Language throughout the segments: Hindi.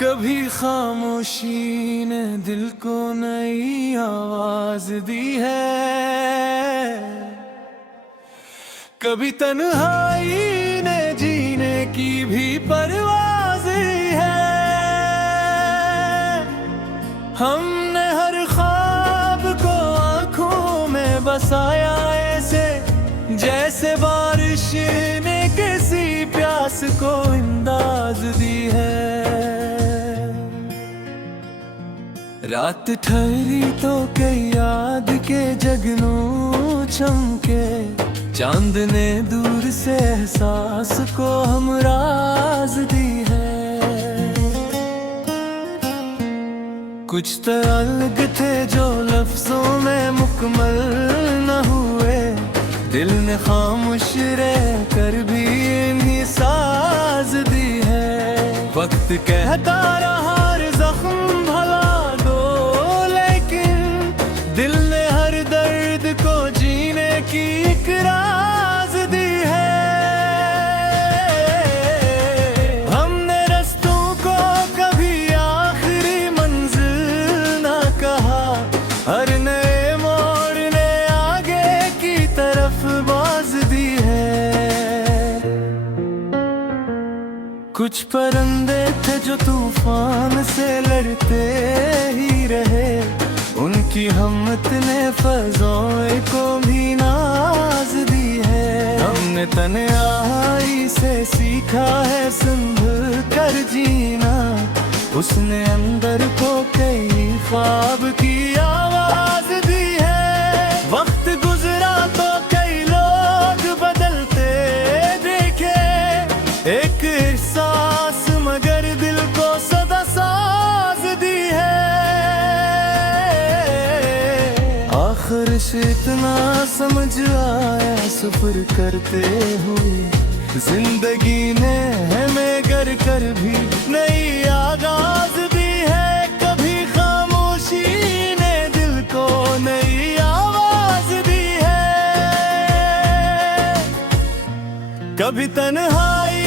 कभी खामोशी ने दिल को नई आवाज दी है, कभी तन्हाई ने जीने की भी परवाज है। हमने हर ख्वाब को आंखों में बसाया ऐसे, जैसे बारिश ने किसी प्यास को इंदाज दी है। रात ठहरी तो कई याद के जगनू चमके, चांद ने दूर से एहसास को हमराज दी है। कुछ तअल्लुक़ थे जो लफ्जों में मुकम्मल न हुए, दिल ने खामोश रह कर भी इन्हीं साज दी है। वक्त कहता रहा हर जख्म भला दो, लेकिन दिल ने हर दर्द को जीने की एक राज दी है। हमने रास्तों को कभी आखिरी मंजिल ना कहा, हर नए मोड़ ने आगे की तरफ बाज दी है। कुछ परिंदे थे जो तूफान से लड़ते ही रहे, उनकी हिम्मत ने फज़ाओं को भी नाज दी है। हमने तन्हाई से सीखा है संभल कर जीना, उसने अंदर को कई ख्वाब की आवाज दी है। वक्त गुजरा तो कई लोग बदलते देखे, एक एहसास मगर दिल को सदा साज दी है। आखिर से इतना समझ आया सफर करते हुए, जिंदगी ने हमें गर कर भी नई आगाज दी है। कभी खामोशी ने दिल को नई आवाज दी है, कभी तन्हाई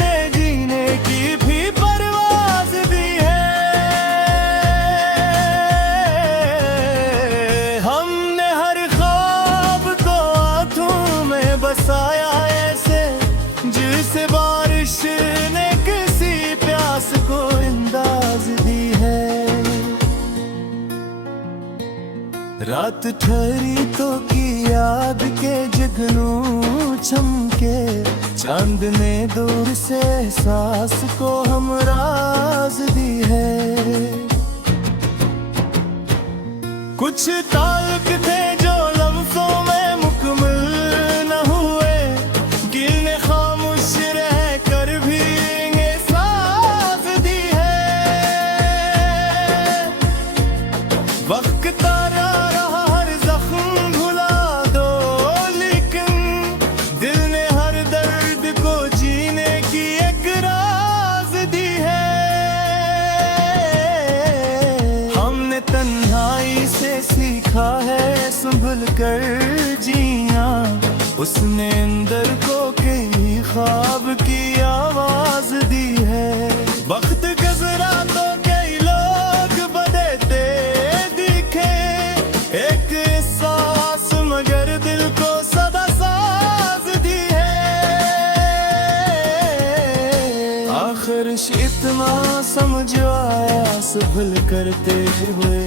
ने जीने की भी परवाज दी है। हमने हर ख्वाब को आंखों में बसाया ऐसे, जिसे बारिश ने किसी प्यास को इंदाज दी है। रात ठहरी तो की याद के जगनू चमके, चांद ने दूर से एहसास को हमराज दी है। कुछ ताल्लुक़ थे जो लम्हों में मुकम्मल न हुए, दिल ने खामोश रह कर भी इन्हें साज दी है। वक्त तारा रहा हर जख्म भुला दो, लेकिन दिल ने हर दर्द को जीने की एक राज दी है। हमने तन्हाई से सीखा है संभल कर जीना, उसने अंदर को कई ख्वाब की आवाज दी है। वक्त गुजरा तो कई लोग बदलते दिखे, एक एहसास मगर दिल को सदा साज दी है। आखिर इतना समझ आया संभल करते हुए,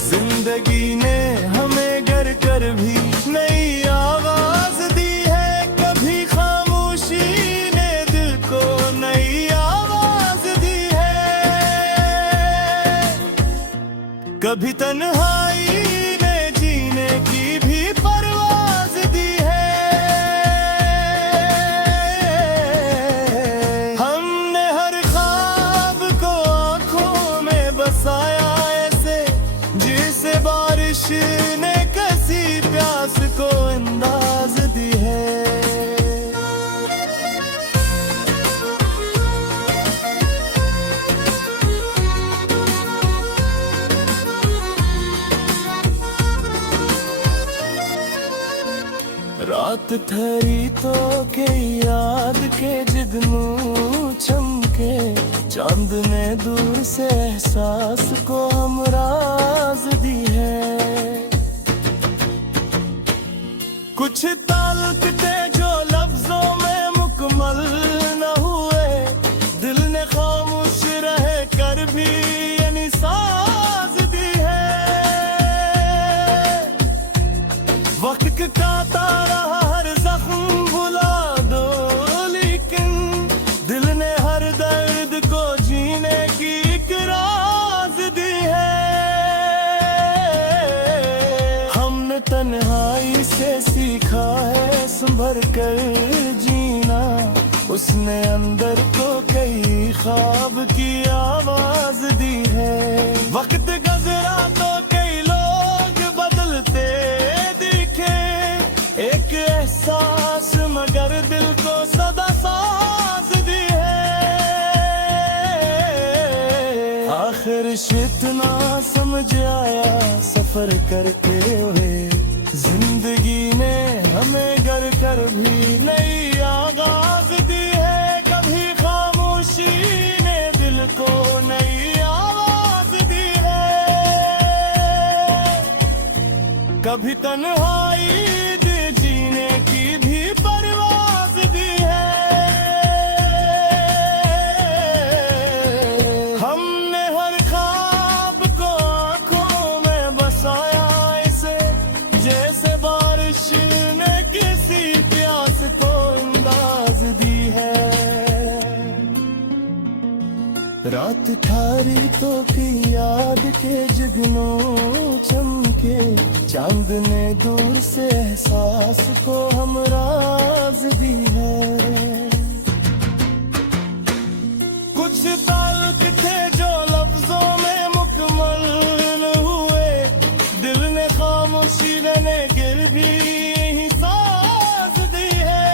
जिंदगी ने हमें गर कर भी नई आवाज दी है। कभी खामोशी ने दिल को नई आवाज दी है, कभी तन्हाई ने जीने की भी परवाज दी है। हमने हर ख्वाब को आंखों में बसाया ऐसे, जिसे बारिश ने किसी प्यास को अंदाज दी है। रात ठहरी तो के याद के जगनू चमके, चांद ने दूर से एहसास को हमराज दी है। कुछ ताल्लुक थे जो लफ्जों में मुकम्मल न हुए, दिल ने खामोश रह कर भी यानी साज दी है। वक्त का तारा हर जख्म भुला दो, लेकिन दिल ने हर दर्द को जीने की एक राज दी है। हमने तन्हाई से सीखा है संभर कर जीना, उसने अंदर को कई ख्वाब की आवाज दी है। वक्त गुजरा तो कई लोग बदलते दिखे, एक एहसास मगर दिल को सदा साथ दी है। आखिर इतना समझ आया सफर करते हुए, जिंदगी ने हमें गर कर भी नई आगाज दी है। कभी खामोशी ने दिल को नई आवाज दी है, कभी तन्हाई दे जीने की भी परवाज दी है। हमने हर ख्वाब को आंखों में बसाया इसे, जैसे बारिश ने किसी प्यास को अंदाज दी है। रात थारी तो की याद के जगनों चमके, चांद ने दूर से एहसास को हमराज दी है। कुछ ताल्लुक थे जो लफ्जों में मुकम्मल न हुए, दिल ने खामोशी ने गिर भी यही साज दी है।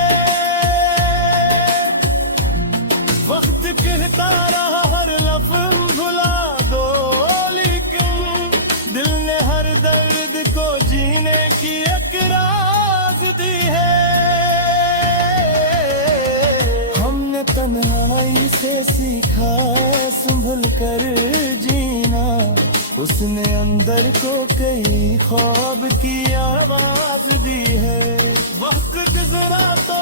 वक्त कहता रहा हर लफ्ज भुला दो, लेकिन दिल ने हर दर्द को जीने की एक राज दी है। हमने तन्हाई से सीखा है संभल कर जीना, उसने अंदर को कई ख्वाब की आवाज दी है। वक्त गुजरा तो